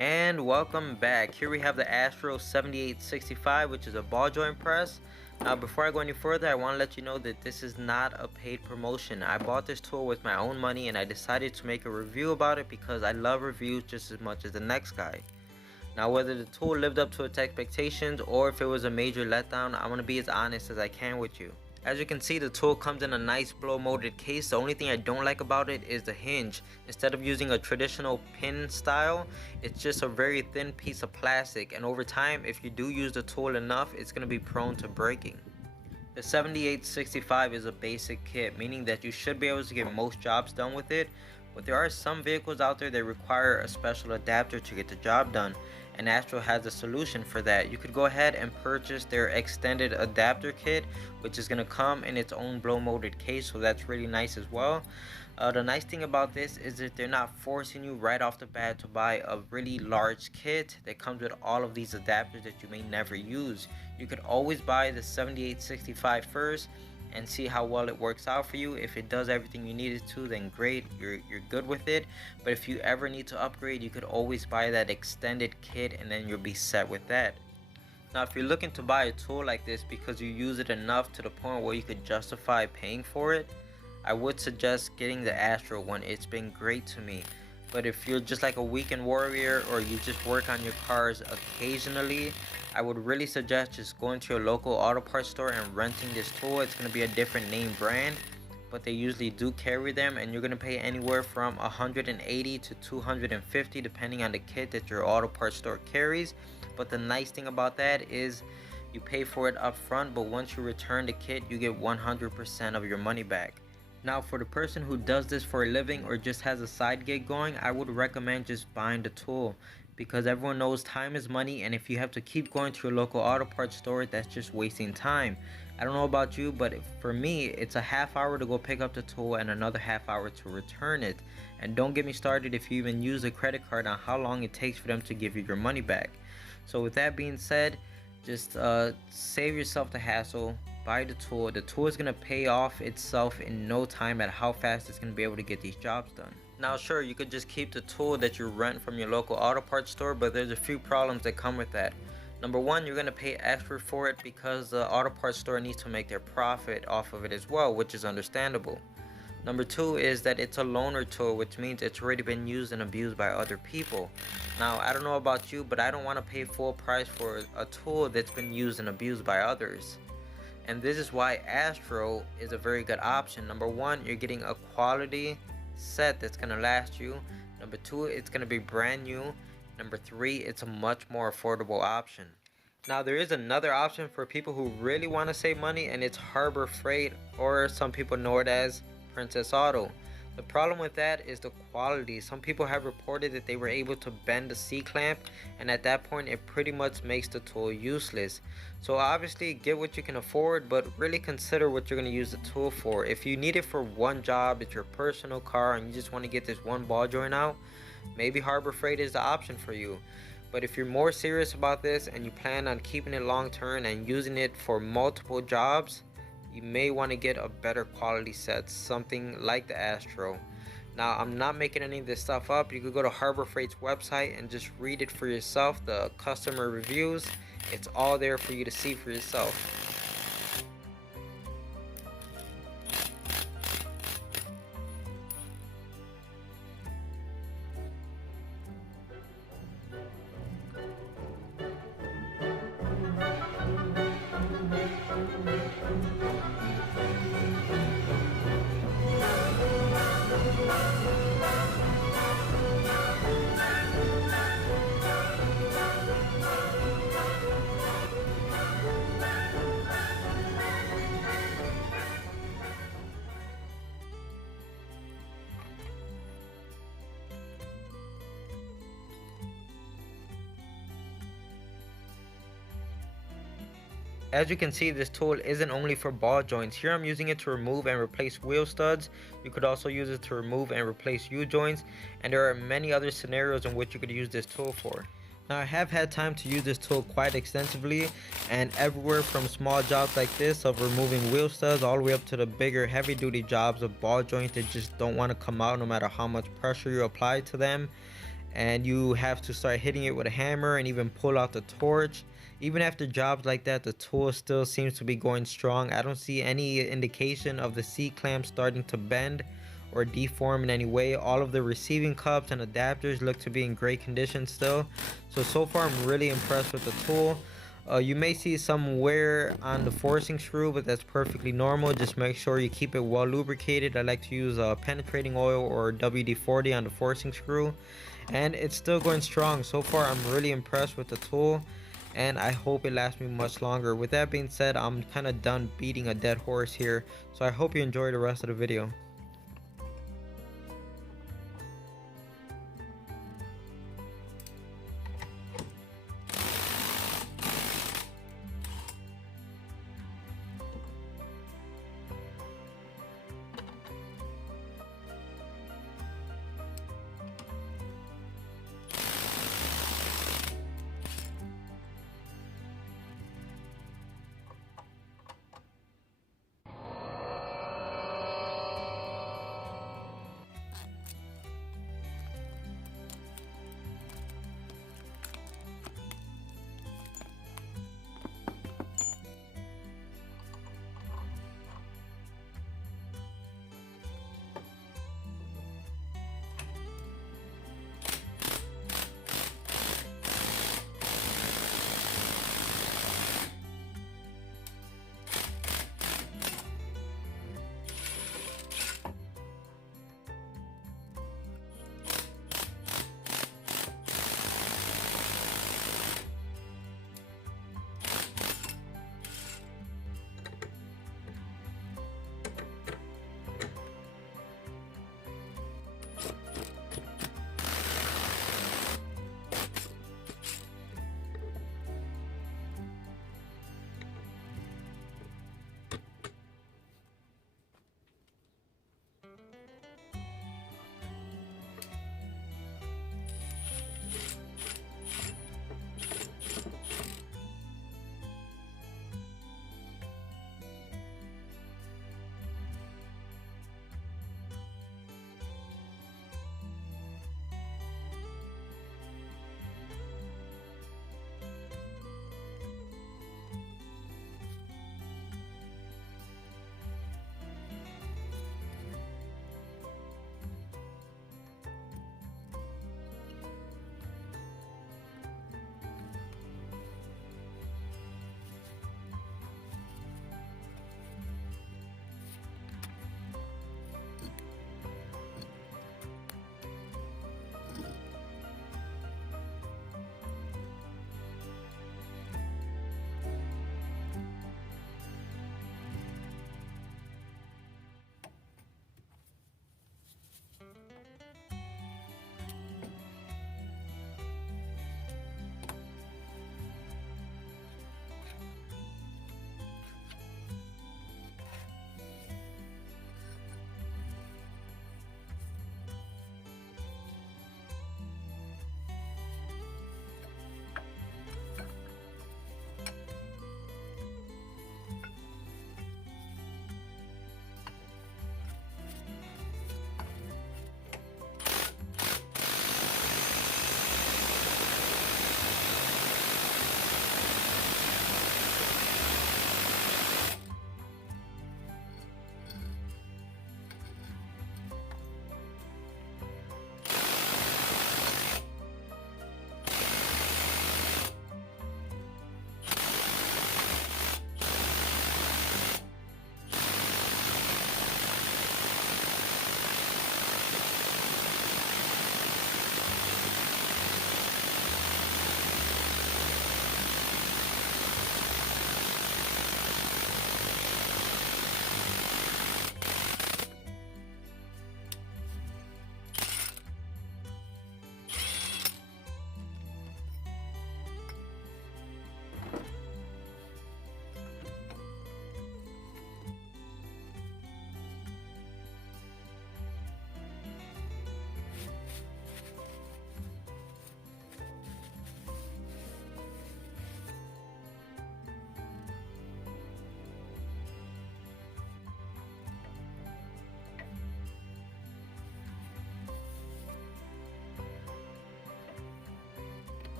And welcome back. Here we have the Astro 7865, which is a ball joint press. Now before I go any further, I want to let you know that this is not a paid promotion. I bought this tool with my own money and I decided to make a review about it because I love reviews just as much as the next guy. Now whether the tool lived up to its expectations or if it was a major letdown, I'm going to be as honest as I can with you. As you can see, the tool comes in a nice blow molded case. The only thing I don't like about it is the hinge. Instead of using a traditional pin style, it's just a very thin piece of plastic, and over time, if you do use the tool enough, it's going to be prone to breaking. The 7865 is a basic kit, meaning that you should be able to get most jobs done with it, but there are some vehicles out there that require a special adapter to get the job done, and Astro has a solution for that. You could go ahead and purchase their extended adapter kit, which is going to come in its own blow molded case, so that's really nice as well. The nice thing about this is that they're not forcing you right off the bat to buy a really large kit that comes with all of these adapters that you may never use. You could always buy the 7865 first and see how well it works out for you. If it does everything you need it to, then great, you're good with it. But if you ever need to upgrade, you could always buy that extended kit and then you'll be set with that. Now if you're looking to buy a tool like this because you use it enough to the point where you could justify paying for it, I would suggest getting the Astro one. It's been great to me. But if you're just like a weekend warrior or you just work on your cars occasionally, I would really suggest just going to your local auto parts store and renting this tool. It's going to be a different name brand, but they usually do carry them, and you're going to pay anywhere from $180 to $250 depending on the kit that your auto parts store carries. But the nice thing about that is you pay for it up front, but once you return the kit, you get 100% of your money back. Now for the person who does this for a living or just has a side gig going, I would recommend just buying the tool, because everyone knows time is money, and if you have to keep going to your local auto parts store, that's just wasting time. I don't know about you, but for me, it's a half hour to go pick up the tool and another half hour to return it. And don't get me started if you even use a credit card on how long it takes for them to give you your money back. So with that being said, just save yourself the hassle. Buy the tool. The tool is going to pay off itself in no time at how fast it's going to be able to get these jobs done. Now sure, you could just keep the tool that you rent from your local auto parts store, but there's a few problems that come with that. Number one, you're going to pay extra for it because the auto parts store needs to make their profit off of it as well, which is understandable. Number two is that it's a loaner tool, which means it's already been used and abused by other people. Now I don't know about you, but I don't want to pay full price for a tool that's been used and abused by others. And this is why Astro is a very good option. Number one, you're getting a quality set that's going to last you. Number two, it's going to be brand new. Number three, it's a much more affordable option. Now there is another option for people who really want to save money, and it's Harbor Freight, or some people know it as Princess Auto. The problem with that is the quality. Some people have reported that they were able to bend the C-clamp, and at that point it pretty much makes the tool useless. So obviously get what you can afford, but really consider what you're going to use the tool for. If you need it for one job, it's your personal car and you just want to get this one ball joint out, maybe Harbor Freight is the option for you. But if you're more serious about this and you plan on keeping it long term and using it for multiple jobs, you may want to get a better quality set, something like the Astro. Now I'm not making any of this stuff up. You could go to Harbor Freight's website and just read it for yourself, the customer reviews. It's all there for you to see for yourself. As you can see, this tool isn't only for ball joints. Here I'm using it to remove and replace wheel studs. You could also use it to remove and replace U-joints, and there are many other scenarios in which you could use this tool for. Now I have had time to use this tool quite extensively, and everywhere from small jobs like this of removing wheel studs all the way up to the bigger heavy duty jobs of ball joints that just don't want to come out no matter how much pressure you apply to them, and you have to start hitting it with a hammer and even pull out the torch. Even after jobs like that, the tool still seems to be going strong. I don't see any indication of the C-clamp starting to bend or deform in any way. All of the receiving cups and adapters look to be in great condition still. So far I'm really impressed with the tool. You may see some wear on the forcing screw, but that's perfectly normal. Just make sure you keep it well lubricated. I like to use penetrating oil or WD-40 on the forcing screw, and it's still going strong. So far I'm really impressed with the tool, and I hope it lasts me much longer. With that being said, I'm kind of done beating a dead horse here, so I hope you enjoy the rest of the video.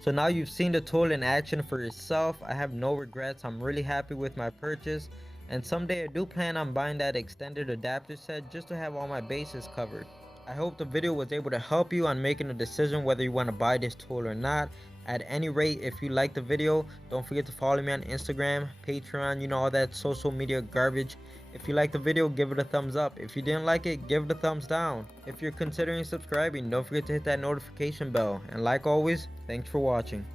So now you've seen the tool in action for yourself. I have no regrets. I'm really happy with my purchase. And someday I do plan on buying that extended adapter set just to have all my bases covered. I hope the video was able to help you on making a decision whether you want to buy this tool or not. At any rate, if you liked the video, don't forget to follow me on Instagram, Patreon, all that social media garbage. If you liked the video, give it a thumbs up. If you didn't like it, give it a thumbs down. If you're considering subscribing, don't forget to hit that notification bell. And like always, thanks for watching.